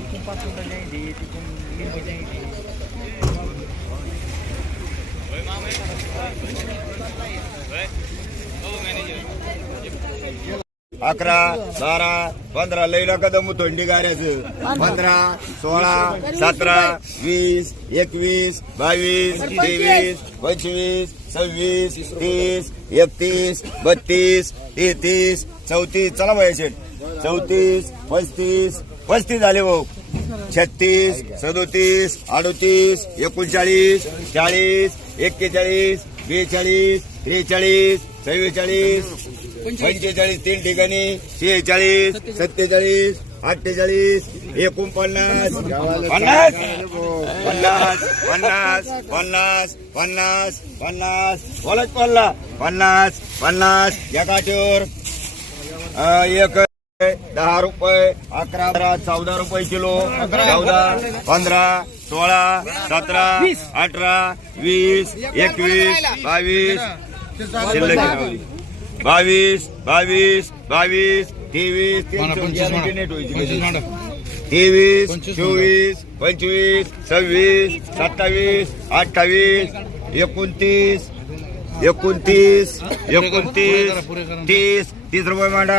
इथून पाच क्विंटल जाईल तिथून लिंबू अकरा बारा पंधरा लईला कदम थंडी गाऱ्याचं. पंधरा सोळा सतरा वीस एकवीस बावीस तेवीस पंचवीस सव्वीस तीस एकतीस बत्तीस तेहतीस चौतीस. चला भाई शेठ. चौतीस पस्तीस पस्तीस झाले भाऊ. छत्तीस सदोतीस अडोतीस एकोणचाळीस चाळीस एक्केचाळीस बेचाळीस त्रेचाळीस चव्वेचाळीस पंचेचाळीस तीन ठिकाणी शेहेचाळीस सत्तेचाळीस अठ्ठेचाळीस एकोणपन्नास पन्नास. पन्नास पन्नास पन्नास पन्नास पन्नास. बोलच पडला. पन्नास पन्नास. अं, एक दहा रुपये. अकरा बारा चौदा रुपये किलो. चौदा पंधरा सोळा सतरा अठरा वीस एकवीस बावीस. शिल्लक. बावीस बावीस बावीस तेवीस. तेवीस चोवीस पंचवीस सव्वीस सत्तावीस अठ्ठावीस एकोणतीस एकोणतीस एकोणतीस तीस. तीस रुपये मांडा.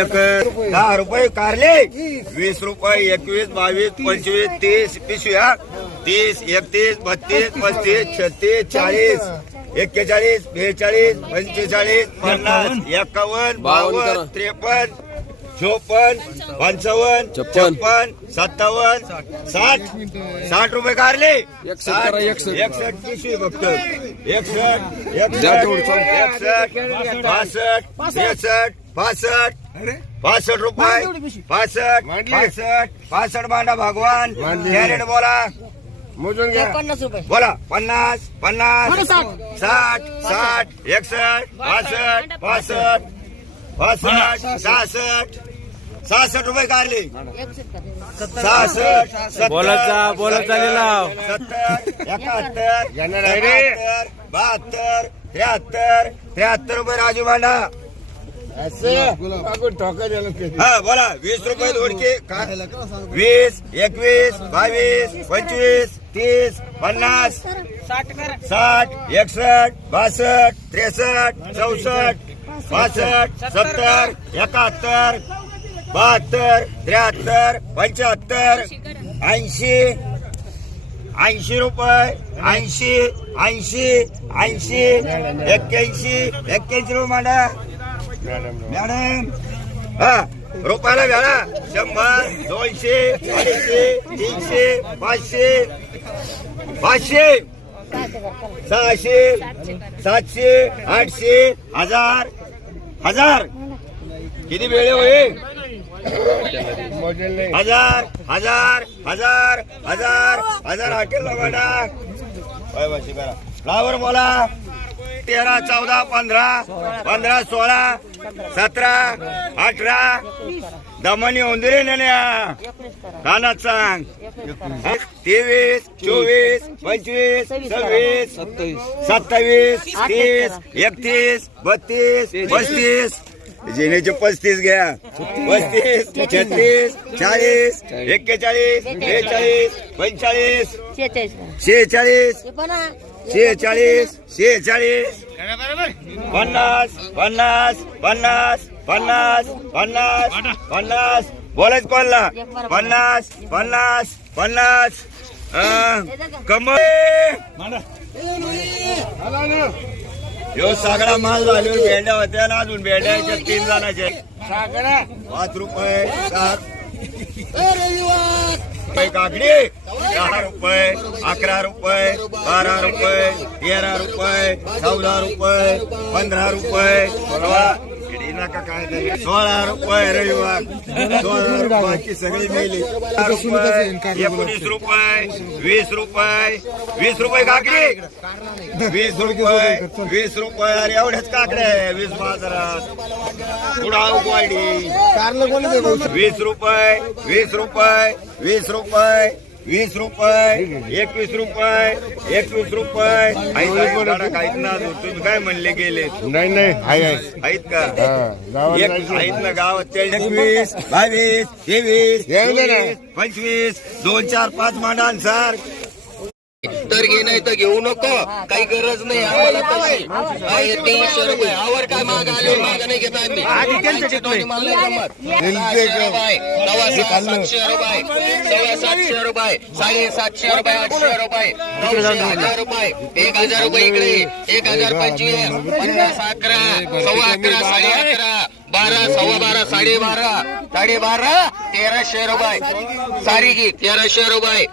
एक दहा रुपये कारले. वीस रुपये एकवीस बावीस पंचवीस तीस. पिशव्या. तीस एकतीस बत्तीस पस्तीस छत्तीस चाळीस. एक्केचाळीस बेचाळीस पंचेचाळीस पन्नास एकावन्न बावन्न त्रेपन्न चोपन्न पंचावन्न छप्पन सत्तावन्न साठ. साठ रुपये कारले साठ एकसष्ट. पिशवी फक्त. एकसष्ट एकसष्ट एकसष्ट पासष्ट त्रेसष्ट पासष्ट पासष्ट रुपये. पासष्ट पासष्ट पासष्ट मांडा भगवान. कॅरेट बोला. मोजून घ्या. पन्नास रुपये. बोला. पन्नास पन्नास साठ. साठ एकसष्ट पासष्ट पासष्ट. सहासष्ट. सहासष्ट रुपये कारले सहासष्ट सत्तर, बोलायचा- बोलायचा लिलाव. सत्तर एकाहत्तर एकाहत्तर बहात्तर त्र्याहत्तर त्र्याहत्तर रुपये राजू भांडा. हा बोला वीस रुपये दोडके. काय वीस एकवीस बावीस पंचवीस तीस पन्नास साठ एकसष्ट बासष्ट त्रेसष्ट चौसष्ट पासष्ट सत्तर एकाहत्तर बहात्तर त्र्याहत्तर पंच्याहत्तर ऐंशी ऐंशी रुपये ऐंशी ऐंशी ऐंशी एक्क्याऐंशी एक्क्याऐंशी रुपये मॅडम मॅडम हा रुपयाला घ्या शंभर दोनशे अडीचशे तीनशे पाचशे पाचशे सहाशे सातशे आठशे हजार हजार. किती वेळ होईल? हजार हजार हजार हजार हजार हॉटेल बघा फ्लावर बोला तेरा चौदा पंधरा पंधरा सोळा सतरा अठरा दमनी होऊन दिले नेल्या कानात सांग तेवीस चोवीस पंचवीस सव्वीस सत्तावीस तीस एकतीस बत्तीस पस्तीस. जिनेचे पस्तीस घ्या. पस्तीस छत्तीस चाळीस एक्केचाळीस बेचाळीस पंचेचाळीस शेहेचाळीस शेहेचाळीस शेहेचाळीस पन्नास पन्नास पन्नास पन्नास पन्नास पन्नास. बोलायच कोणला? पन्नास पन्नास पन्नास. कमळ. यो सगळा माल झाल्यावर भेंड्या होत्या ना अजून भेंड्याच्या तीन जणांचे. पाच रुपये सात. रुपये काकडी. दहा रुपये अकरा रुपये बारा रुपये तेरा रुपये चौदा रुपये पंधरा रुपये. सोळा काय. सोळा रुपये रविवार सोळा रुपयाची सगळी मिळली एकोणीस रुपये वीस रुपये वीस रुपये काकडी. वीस रुपये वीस रुपये अरे एवढ्याच काकड्या आहे. वीस बाजारात. वाडी वीस रुपये वीस रुपये वीस रुपये. वीस रुपये एकवीस रुपये एकवीस रुपये. आहेत ना तुम्ही काय म्हणले गेले? नाही नाही हाय हाय. आहेत का? हा. आहेत ना गावात एकवीस बावीस तेवीस पंचवीस दोन चार पाच मांडान सर. तर घे नाही तर घेऊ नको. काही गरज नाही आम्हाला तशी तीनशे रुपये. आवर काय माग आले माग नाही घेत आम्ही. आमची दोन्ही माल नाही जमत. सहाशे रुपये. सव्वा सहा सातशे रुपये. सव्वा सातशे रुपये. साडेसातशे रुपये आठशे रुपये. नऊशे हजार रुपये. एक हजार रुपये इकडे. एक हजार पंचवीस. पन्नास अकरा. सव्वा अकरा साडे अकरा. बारा सव्वा बारा साडे बारा साडे बारा तेराशे रुपये सारी की तेराशे रुपये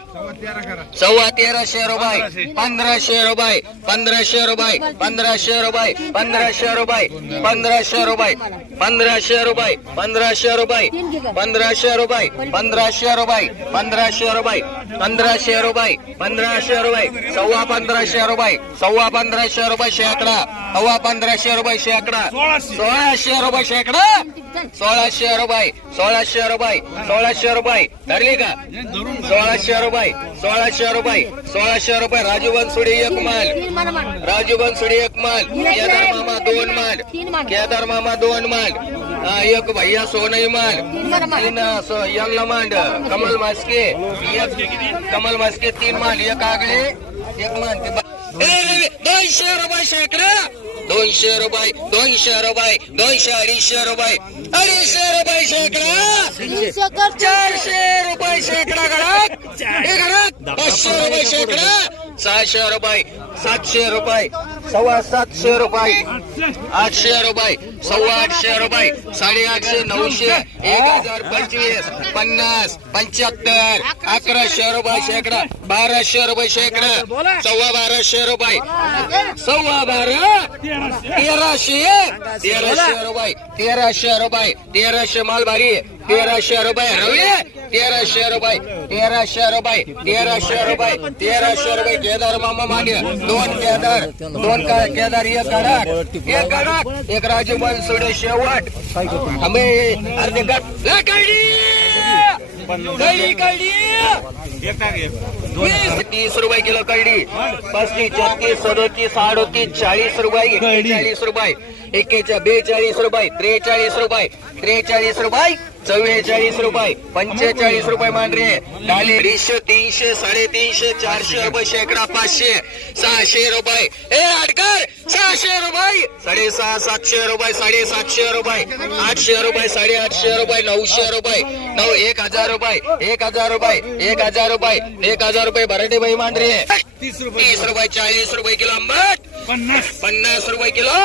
सव्वा तेराशे रुपये पंधराशे रुपये पंधराशे रुपये पंधराशे रुपये पंधराशे रुपये पंधराशे रुपये पंधराशे रुपये पंधराशे रुपये पंधराशे रुपये पंधराशे रुपये पंधराशे रुपये पंधराशे रुपये पंधराशे रुपये सव्वा पंधराशे रुपये सव्वा पंधराशे रुपये शेकडा सव्वा पंधराशे रुपये शेकडा सोळाशे रुपये शेकडा सोळाशे रुपये सोळाशे रुपये सोळाशे रुपये. धरली का? सोळाशे रुपये सोळाशे रुपये सोळाशे रुपये. राजू बनसुडी एक माल. राजू बनसुडी एक माल. केदार मामा दोन माल. केदार मामा दोन माल. एक भैया सोनई माल. तीन सो- मांड. कमल मास्के. एक कमल मास्के तीन माल. एक आगळे एक मान दोनशे रुपये शेकडा. दोनशे रुपये दोनशे रुपये दोनशे अडीचशे रुपये. अडीचशे रुपये शेकडा. चारशे रुपये शेकडा घरात. हे घरात. पाचशे रुपये शेकडा. सहाशे रुपये सातशे रुपये सव्वा सातशे रुपये आठशे रुपये सव्वा आठशे रुपये साडे आठशे नऊशे एक हजार पंचवीस पन्नास पंच्याहत्तर अकराशे रुपये शेकडा बाराशे रुपये शेकडा सव्वा बाराशे रुपये सव्वा बारा तेराशे तेराशे रुपये तेराशे रुपये तेराशे माल भारी तेराशे रुपये. रवी तेराशे रुपये. तेराशे रुपये. तेराशे रुपये. तेराशे रुपये केदार मामा मागे. दोन केदार. दोन का केदार एक गडाक एक गडाक एक राजू बनसुडे शेवट. आम्ही अर्धे गट कळली कळली कळली तीस रुपये किलो कळडी पस्तीस छत्तीस सदोतीस अडोतीस चाळीस रुपये. एक्केचाळीस रुपये. एक्केच्या बेचाळीस रुपये. त्रेचाळीस रुपये. त्रेचाळीस रुपये. चव्वेचाळीस रुपये पंचेचाळीस रुपये मांडरे डाले अडीचशे तीनशे साडेतीनशे चारशे रुपये शेकडा पाचशे सहाशे रुपये. ए अडकर सहाशे रुपये. साडेसहा सातशे रुपये साडेसातशे रुपये. आठशे रुपये साडेआठशे रुपये नऊशे रुपये. नऊ एक हजार रुपये एक हजार रुपये एक हजार रुपये एक हजार रुपये भराटे बाई मांडरे तीस रुपये चाळीस रुपये किलो आंबट. पन्नास. पन्नास रुपये किलो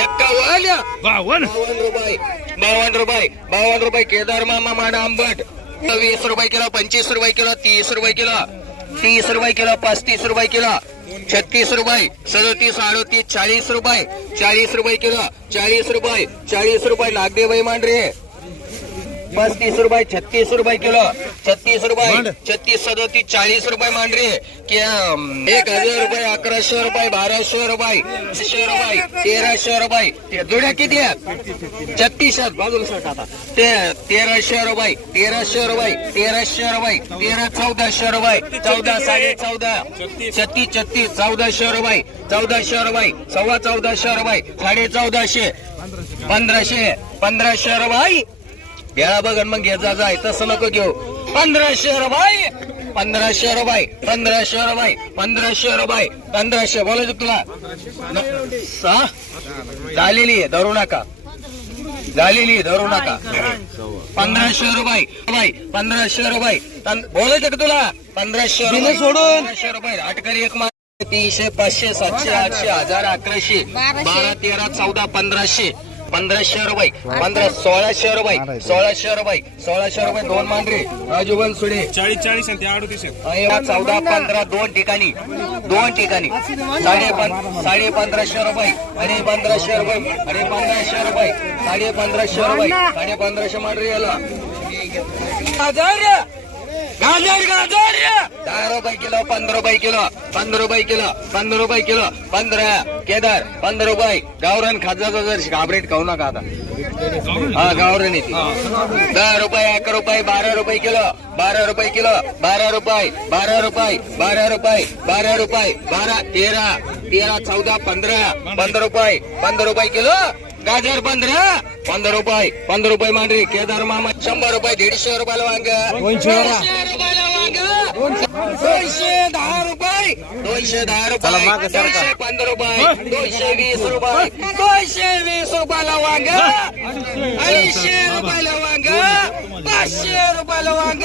एक्कावन्न. बावन्न. बावन्न रुपये. बावन्न रुपये बावन्न रुपये केदार मामा माडा आंबट. वीस रुपये किलो पंचवीस रुपये किलो तीस रुपये किलो तीस रुपये किलो पस्तीस रुपये किलो छत्तीस रुपये सदतीस अडतीस चाळीस रुपये चाळीस रुपये किलो चाळीस रुपये चाळीस रुपये. नागदेबाई मांडरे पस्तीस रुपये छत्तीस रुपये किलो. छत्तीस रुपये छत्तीस सदोतीस चाळीस रुपये मांडरे. एक हजार रुपये अकराशे रुपये बाराशे रुपये शे रुपये तेराशे रुपये. ते जुड्या किती आहेत? छत्तीस आहेत बाजूला सर आता ते तेराशे रुपये तेराशे रुपये तेराशे रुपये तेरा चौदाशे रुपये चौदा साडे चौदा. छत्तीस छत्तीस चौदाशे रुपये चौदाशे रुपये सव्वा चौदाशे रुपये साडे चौदाशे पंधराशे पंधराशे रुपये. घ्या बघ मग घे जा जाय तसं नको घेऊ. पंधराशे रुपये पंधराशे रुपये पंधराशे रुपये पंधराशे रुपये पंधराशे बोलायचं तुला. झालेली आहे. धरू नका. झालेली आहे, धरू नका. पंधराशे रुपये रुपये पंधराशे रुपये बोलायचं का तुला? पंधराशे रुपये सोडून. रुपये आटकरी एक मा तीनशे पाचशे सातशे आठशे हजार अकराशे बारा तेरा चौदा पंधराशे. पंधराशे रुपये. पंधरा सोळाशे रुपये. सोळाशे रुपये. सोळाशे रुपये दोन मांडरे राजू बनसुडे चाळीस चाळीस आणि ते अडतीस चौदा पंधरा दोन ठिकाणी. दोन ठिकाणी. साडे साडे पंधराशे रुपये. आणि पंधराशे रुपये. आणि पंधराशे रुपये. साडे पंधराशे रुपये. साडे पंधराशे मांडरे याला. गाजर गाजर दहा रुपये किलो पंधरा रुपये किलो पंधरा रुपये किलो पंधरा रुपये किलो पंधरा केदार पंधरा रुपये. गावरान खाजाचा जर घाबरेट खाऊ नका आता. हा गावरान येते दहा रुपये अकरा रुपये बारा रुपये किलो बारा रुपये किलो बारा रुपये बारा रुपये बारा रुपये बारा रुपये बारा तेरा तेरा चौदा पंधरा पंधरा रुपये पंधरा रुपये किलो गाजर पंधरा पंधरा रुपये पंधरा रुपये मांडरी. केदार मामा शंभर रुपये दीडशे रुपयाला वांग. दोनशे. रुपयाला वांग. दोनशे दहा रुपये. दोनशे दहा रुपये. दोनशे पंधरा रुपये. दोनशे वीस रुपये. दोनशे वीस रुपयाला वांग. अडीचशे रुपयाला वांग. पाचशे रुपयाला वांग.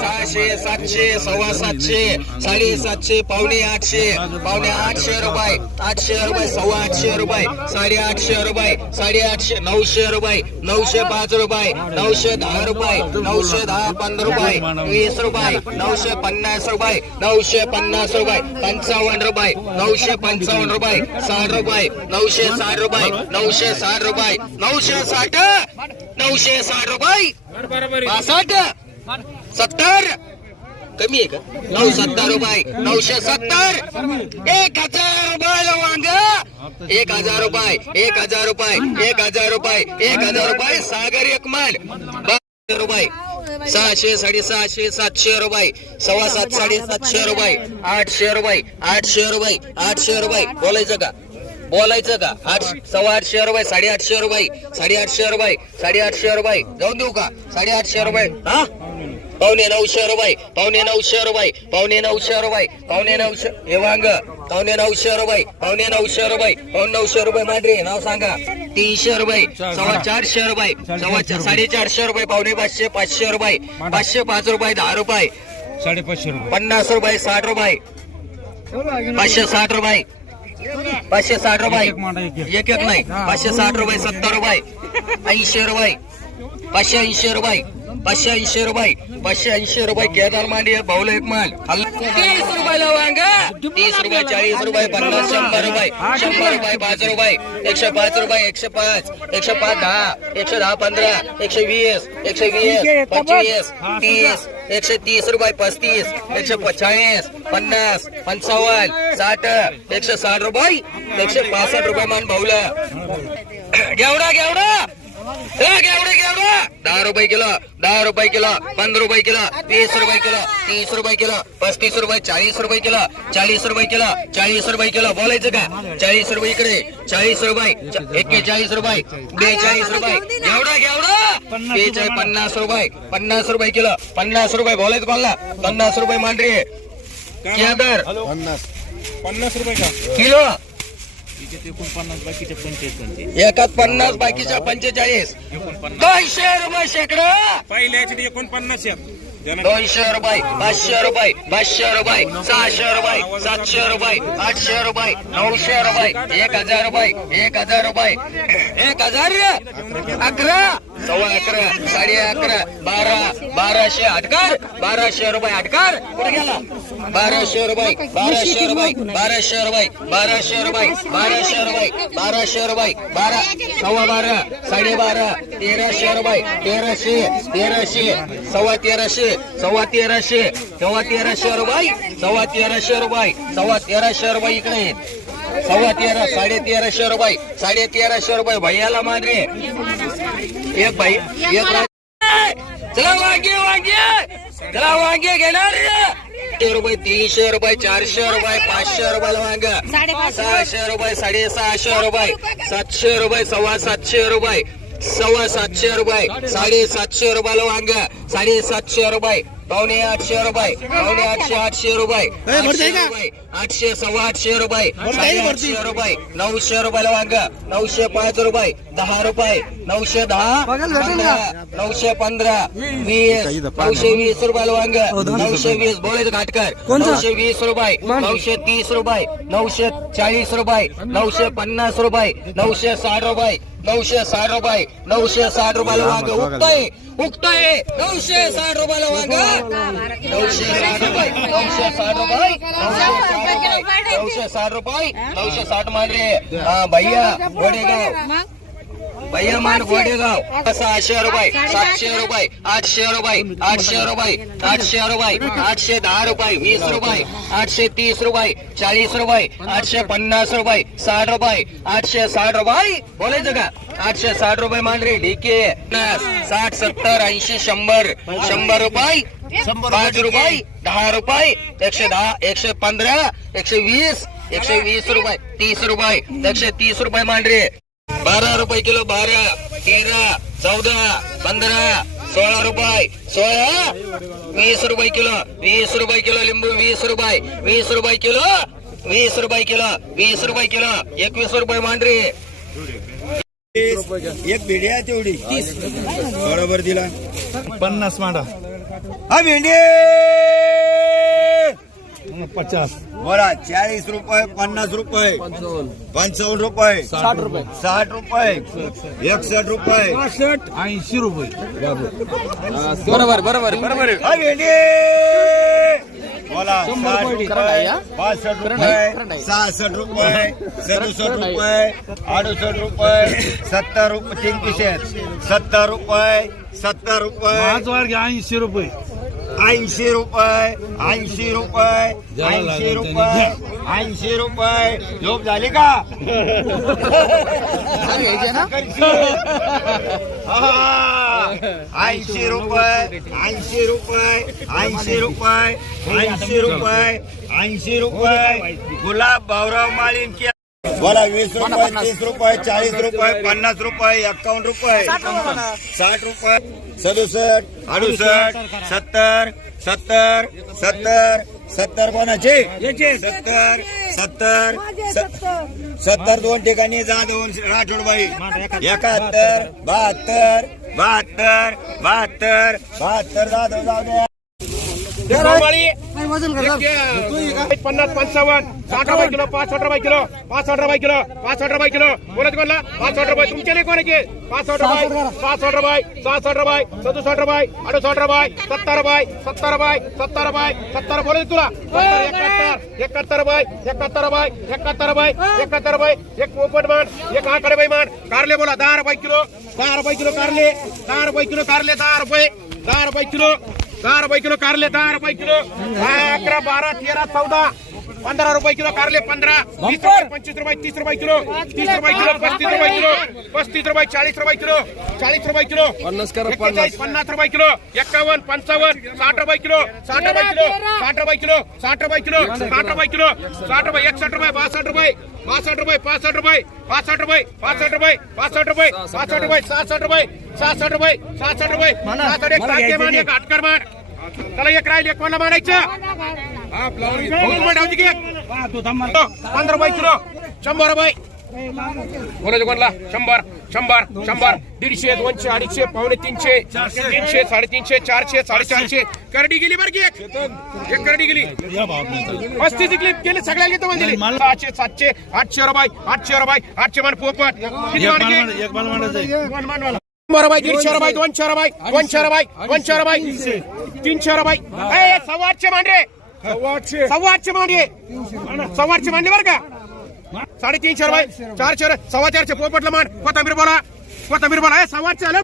सहाशे सातशे सव्वा सातशे साडेसातशे पावणे आठशे पावणे आठशे रुपये. आठशे रुपये सव्वा आठशे रुपये. साडेआठशे रुपये साडेआठशे नऊशे रुपये नऊशे पाच रुपये नऊशे दहा रुपये नऊशे दहा पंधरा रुपये वीस रुपये नऊशे पन्नास रुपये नऊशे पन्नास रुपये पंचावन्न रुपये नऊशे पंचावन्न रुपये साठ रुपये नऊशे साठ रुपये नऊशे साठ रुपये नऊशे साठ नऊशे साठ रुपये बासष्ट सत्तर कमी आहे का? नऊ सत्तर रुपये नऊशे सत्तर एक हजार रुपये वांग एक हजार रुपये एक हजार रुपये एक हजार रुपये एक हजार रुपये सागर एक मान रुपये. सहाशे साडेसहाशे सातशे रुपये. सव्वा सात साडेसातशे रुपये. आठशे रुपये आठशे रुपये आठशे रुपये. बोलायचं का? बोलायचं का? आठ सव्वा आठशे रुपये साडेआठशे रुपये साडेआठशे रुपये साडेआठशे रुपये. जाऊन देऊ का? साडेआठशे रुपये. हा? पावणे नऊशे रुपये पावणे नऊशे रुपये पावणे नऊशे रुपये पावणे नऊशे. हे वांग पावणे नऊशे रुपये पावणे नऊशे रुपये पावणे नऊशे रुपये मांडरी नाव सांगा. तीनशे रुपये सव्वा चारशे रुपये सव्वा साडेचारशे रुपये पावणे पाचशे पाचशे रुपये पाचशे पाच रुपये दहा रुपये. साडेपाचशे रुपये. पन्नास रुपये साठ रुपये. पाचशे साठ रुपये. पाचशे साठ रुपये. एक एक नाही. पाचशे साठ रुपये सत्तर रुपये. ऐंशी रुपये. पाचशे ऐंशी रुपये. पाचशे ऐंशी रुपये पाचशे ऐंशी रुपये केदार मांडी भाऊल एक माल तीस रुपयाला वांग. तीस रुपये चाळीस रुपये पन्नास शंभर रुपये शंभर रुपये पाच रुपये एकशे पाच रुपये एकशे पाच एकशे पाच दहा एकशे दहा पंधरा एकशे वीस एकशे वीस पंचवीस तीस एकशे तीस रुपये पस्तीस एकशे चाळीस पन्नास पंचावन्न साठ एकशे साठ रुपये एकशे पासष्ट रुपये मान भाऊला. घेवडा घेवडा घेवडा घेवडा दहा रुपये किलो दहा रुपये किलो पंधरा रुपये किलो वीस रुपये किलो तीस रुपये किलो पस्तीस रुपये चाळीस रुपये किलो चाळीस रुपये किलो चाळीस रुपये किलो. बोलायचं का? चाळीस रुपये इकडे चाळीस रुपये एक्केचाळीस रुपये बेचाळीस रुपये. घेवडा घेवडा बेचाळीस पन्नास रुपये पन्नास रुपये किलो पन्नास रुपये. बोलायचं कोणला? पन्नास रुपये मांडरी. केदर पन्नास रुपये का? किलो. एकोणपन्नास बाकीचे पंचेचाळीस पंचेचाळीस एकात पन्नास बाकीच्या पंचेचाळीस. दोनशे रुपये शेकडा. पहिल्या याच्यात एकोणपन्नास आहेत दोनशे रुपये पाचशे रुपये पाचशे रुपये सहाशे रुपये सातशे रुपये आठशे रुपये नऊशे रुपये एक हजार रुपये एक हजार रुपये एक हजार अकरा. सव्वा अकरा साडे अकरा बारा बाराशे अटकार बाराशे रुपये अटकार कुठे गेला? बाराशे रुपये बाराशे रुपये बाराशे रुपये बाराशे रुपये बाराशे रुपये बाराशे रुपये बारा सव्वा बारा साडेबारा तेराशे रुपये तेराशे तेराशे सव्वा तेराशे सव्वा तेराशे सव्वा तेराशे रुपये सव्वा तेराशे रुपये सव्वा तेराशे रुपये इकडे. सव्वा तेरा साडे तेराशे रुपये साडे तेराशे रुपये भैयाला मान रे एक भाई एक चला वांगे वांगे! चला वांगे घेणार रुपये तीनशे रुपये चारशे रुपये पाचशे रुपयाला वांग. सहाशे रुपये साडेसहाशे रुपये सातशे रुपये सव्वा सातशे रुपये. सव्वा सातशे रुपये. साडेसातशे रुपयाला वांग. साडेसातशे रुपये. पावणे आठशे रुपये. पावणे आठशे आठशे रुपये. आठशे रुपये. आठशे सव्वा आठशे रुपये. साडेआठशे रुपये. नऊशे रुपयाला वांग. नऊशे पाच रुपये. दहा रुपये. नऊशे दहा. पंधरा. नऊशे पंधरा. वीस. नऊशे वीस रुपयाला वांग. नऊशे वीस. बोलायचं घाटकर. नऊशे वीस रुपये. नऊशे तीस रुपये. नऊशे चाळीस रुपये. नऊशे पन्नास रुपये. नऊशे साठ रुपये. नऊशे साठ रुपये. नऊशे साठ रुपयाला वांग उगतय उगतय नऊशे साठ रुपयाला वांग. नऊशे साठ रुपये. नऊशे साठ रुपये. नऊशे साठ रुपये. नऊशे साठ हा भैया वडेगाव भैया मान गोडेगाव सहाशे रुपये सातशे रुपये आठशे रुपये आठशे रुपये आठशे रुपये आठशे दहा रुपये वीस रुपये आठशे तीस रुपये चाळीस रुपये आठशे पन्नास रुपये साठ रुपये आठशे साठ रुपये. बोलायचं का? आठशे साठ रुपये मान रे ढीके साठ सत्तर ऐंशी शंभर शंभर रुपये पाच रुपये दहा रुपये एकशे दहा एकशे पंधरा एकशे वीस एकशे वीस रुपये तीस रुपये एकशे तीस रुपये मांडरे. बारा रुपये किलो बारा तेरा चौदा पंधरा सोळा रुपये सोळा वीस रुपये किलो वीस रुपये किलो लिंबू वीस रुपये वीस रुपये किलो वीस रुपये किलो वीस रुपये किलो एकवीस रुपये मांडरे. एक भेंडी आहे तेवढी बरोबर दिला. पन्नास मांडा. हा भेंडी! पचास. बोला चाळीस रुपये पन्नास रुपये. पंचावन्न रुपये. साठ रुपये. साठ रुपये. एकसठ रुपये. पासष्ट. ऐंशी रुपये. बरोबर बरोबर बरोबर. बोला पासष्ट रुपये सहासष्ट रुपये सदुसष्ट रुपये अडुसष्ट रुपये सत्तर रुपये तीन पिशे सत्तर रुपये सत्तर रुपये. ऐंशी रुपये. ऐंशी रुपये ऐंशी रुपये ऐंशी रुपये ऐंशी रुपये. झोप झाली का? ऐंशी रुपये ऐंशी रुपये ऐंशी रुपये ऐंशी रुपये ऐंशी रुपये गुलाब भाऊराव माळीन बोला वीस रुपये तीस रुपये चाळीस रुपये पन्नास रुपये एक्कावन्न रुपये. साठ रुपये सदुसष्ट अडुसष्ट सत्तर सत्तर सत्तर सत्तर कोणाचे? सत्तर सत्तर सत्तर. दोन ठिकाणी जा दोन राठोडबाई. एकाहत्तर. बहात्तर बहात्तर बहात्तर बहात्तर. जाधव जाऊ द्या पन्नास पंचावन्न साठ रुपये किलो पासष्ट रुपये किलो पासष्ट रुपये किलो पासष्ट रुपये किलो. बोलत कोणला? पासष्ट रुपये. तुमचे नाही कोणाचे? पासष्ट रुपये. पासष्ट रुपये. सहासष्ट रुपये. सदुसष्ट रुपये. अडुसष्ट रुपये. सत्तर रुपये. सत्तर रुपये. सत्तर रुपये. सत्तर बोलत तुला. एकाहत्तर एकाहत्तर रुपये. एकाहत्तर रुपये. एकाहत्तर रुपये. एकाहत्तर रुपये. एक पोपट मान एक आकडे बाई मान कारले बोला. दहा रुपये किलो. दहा रुपये किलो कारले. दहा रुपये किलो कारले. दहा रुपये. दहा रुपये किलो. दहा रुपये किलो कारले दहा रुपये किलो। दहा अकरा बारा तेरा चौदा। पंधरा रुपये किलो कारले पंधरा। वीस रुपये पंचवीस रुपये तीस रुपये किलो। तीस रुपये किलो पस्तीस रुपये किलो। पस्तीस रुपये चाळीस रुपये किलो। चाळीस रुपये किलो। एक्केचाळीस पन्नास. रुपये किलो। एक्कावन्न पंचावन्न साठ रुपये किलो। साठ रुपये किलो। साठ रुपये किलो। साठ रुपये किलो। साठ रुपये किलो। साठ रुपये एकसष्ट रुपये बासष्ट रुपये। बासष्ट रुपये पासष्ट रुपये पासष्ट रुपये पासष्ट रुपये पासष्ट रुपये पासष्ट रुपये सहासष्ट रुपये सहासष्ट रुपये सहासष्ट रुपये सहासष्ट एक टाके मान एक आटकर मान त्याला एक राहील एक कोणाला मानायचं पंधरा रुपये किलो शंभर रुपये बोलायचं कोणला? शंभर शंभर शंभर दीडशे दोनशे अडीचशे पावणे तीनशे तीनशे साडेतीनशे चारशे साडेचारशे. करडी गेली बरं की एक. एक करडी गेली. पस्तीस क्लिप गेली सगळ्या घेतो दिली सहाशे सातशे आठशे रुपये आठशे रुपये आठशे मान पोपट. किती मान घे? एक माल मांडायचं शंभर रुपये दीडशे रुपये दोनशे रुपये दोनशे रुपये दोनशे रुपये तीनशे रुपये ए, सव्वा आठशे मांडे. सव्वा आठशे मांडे. सव्वा आठशे मांडले बरं का? साडेतीनशे रुपये चारशे रुपये, सव्वा चारशे पोपटला मान कोथंबीर बोला. कोथंबीर बोला. सव्वा चार